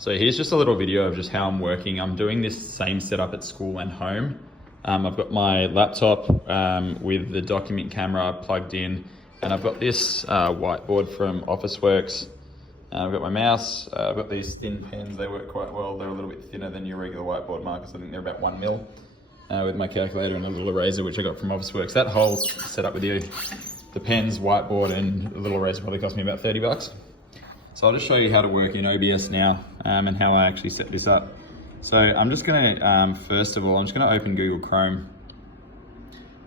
So here's just a little video of just how I'm working. I'm doing this same setup at school and home. I've got my laptop with the document camera plugged in, and I've got this whiteboard from Officeworks. I've got my mouse, I've got these thin pens, they work quite well. They're a little bit thinner than your regular whiteboard markers. I think they're about 1 mil. With my calculator and a little eraser, which I got from Officeworks. That whole setup with you, the pens, whiteboard, and a little eraser probably cost me about 30 bucks. So I'll just show you how to work in OBS now and how I actually set this up. So I'm just gonna, first of all, I'm just gonna open Google Chrome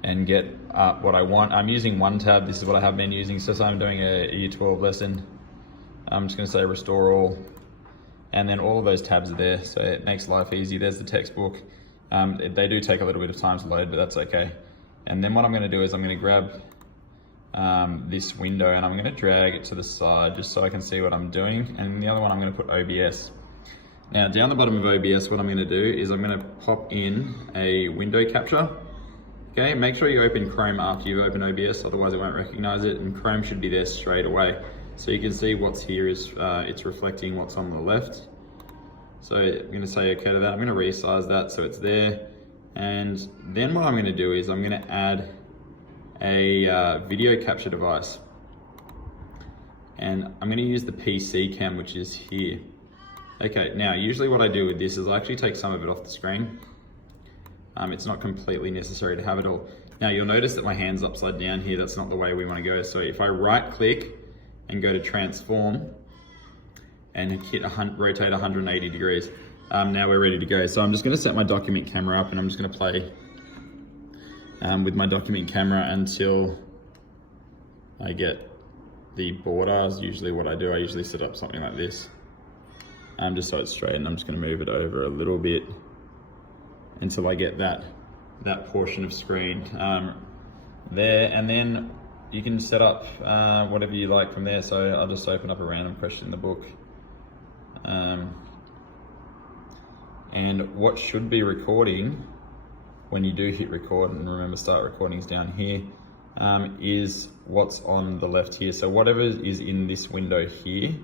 and get what I want. I'm using one tab. This is what I have been using. So I'm doing a Year 12 lesson. I'm just gonna say restore all. And then all of those tabs are there. So it makes life easy. There's the textbook. They do take a little bit of time to load, but that's okay. And then what I'm gonna do is I'm gonna grab this window and I'm gonna drag it to the side just so I can see what I'm doing. And the other one I'm gonna put OBS. Now down the bottom of OBS, what I'm gonna do is I'm gonna pop in a window capture. Okay, make sure you open Chrome after you've opened OBS, otherwise it won't recognize it, and Chrome should be there straight away. So you can see what's here is, it's reflecting what's on the left. So I'm gonna say okay to that. I'm gonna resize that so it's there. And then what I'm gonna do is I'm gonna add a video capture device. And I'm gonna use the PC cam, which is here. Okay, now usually what I do with this is I actually take some of it off the screen. It's not completely necessary to have it all. Now you'll notice that my hand's upside down here. That's not the way we wanna go. So if I right click and go to transform and hit rotate 180 degrees, now we're ready to go. So I'm just gonna set my document camera up and I'm just gonna play with my document camera until I get the border. Is usually what I do. I usually set up something like this, just so it's straight, and I'm just going to move it over a little bit until I get that portion of screen there, and then you can set up whatever you like from there. So I'll just open up a random question in the book, and what should be recording when you do hit record, and remember start recording is down here, is what's on the left here. So whatever is in this window here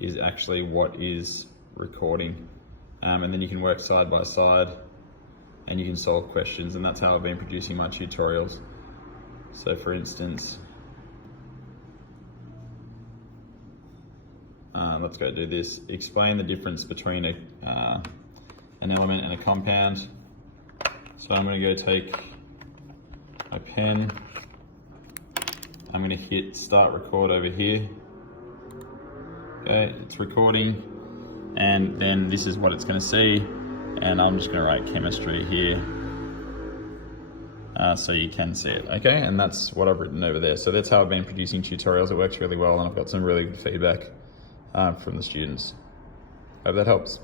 is actually what is recording. And then you can work side by side and you can solve questions, and that's how I've been producing my tutorials. So for instance, let's go do this. Explain the difference between an element and a compound. So I'm gonna go take my pen, I'm gonna hit start record over here. Okay, it's recording, and then this is what it's gonna see, and I'm just gonna write chemistry here so you can see it, okay? And that's what I've written over there. So that's how I've been producing tutorials. It works really well, and I've got some really good feedback from the students. Hope that helps.